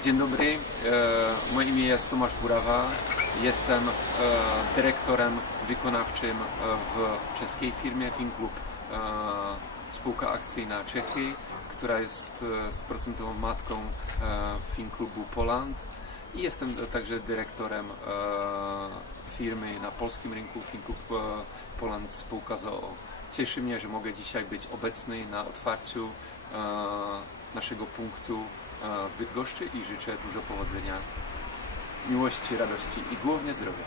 Dzień dobry, moje imię jest Tomasz Burawa, jestem dyrektorem wykonawczym w czeskiej firmie FinClub, spółka akcyjna Czechy, która jest 100% matką FinClubu Poland i jestem także dyrektorem firmy na polskim rynku FinClub Poland spółka z o.o. Cieszy mnie, że mogę dzisiaj być obecny na otwarciu naszego punktu w Bydgoszczy i życzę dużo powodzenia, miłości, radości i głównie zdrowia.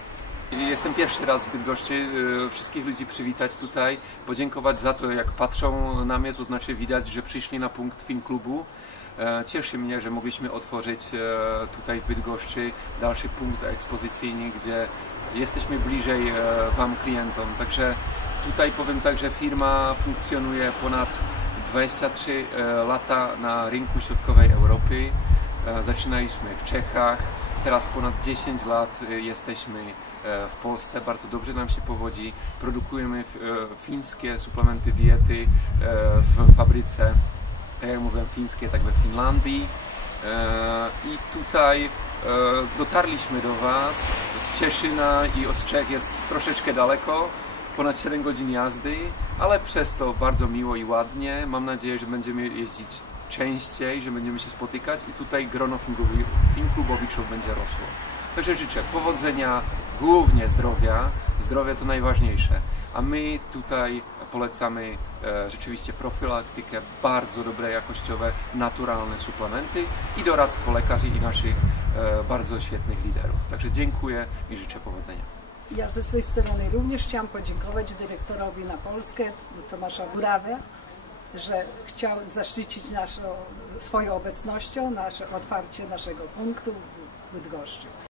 Jestem pierwszy raz w Bydgoszczy, wszystkich ludzi przywitać tutaj, podziękować za to, jak patrzą na mnie, to znaczy widać, że przyszli na punkt FinClubu. Cieszy mnie, że mogliśmy otworzyć tutaj w Bydgoszczy dalszy punkt ekspozycyjny, gdzie jesteśmy bliżej Wam, klientom. Także tutaj powiem tak, że firma funkcjonuje ponad 23 lata na rynku środkowej Europy. Zaczynaliśmy w Czechach, teraz ponad 10 lat jesteśmy w Polsce, bardzo dobrze nam się powodzi. Produkujemy fińskie suplementy diety w fabryce, tak jak mówiłem, fińskie, tak we Finlandii. I tutaj dotarliśmy do Was. Z Cieszyna i Ostrzech jest troszeczkę daleko, ponad 7 godzin jazdy, ale przez to bardzo miło i ładnie. Mam nadzieję, że będziemy jeździć częściej, że będziemy się spotykać i tutaj grono finklubowiczów będzie rosło. Także życzę powodzenia, głównie zdrowia. Zdrowie to najważniejsze. A my tutaj polecamy rzeczywiście profilaktykę, bardzo dobre, jakościowe, naturalne suplementy i doradztwo lekarzy i naszych bardzo świetnych liderów. Także dziękuję i życzę powodzenia. Ja ze swojej strony również chciałam podziękować dyrektorowi na Polskę, Tomasza Burawę, że chciał zaszczycić swoją obecnością nasze otwarcie naszego punktu w Bydgoszczy.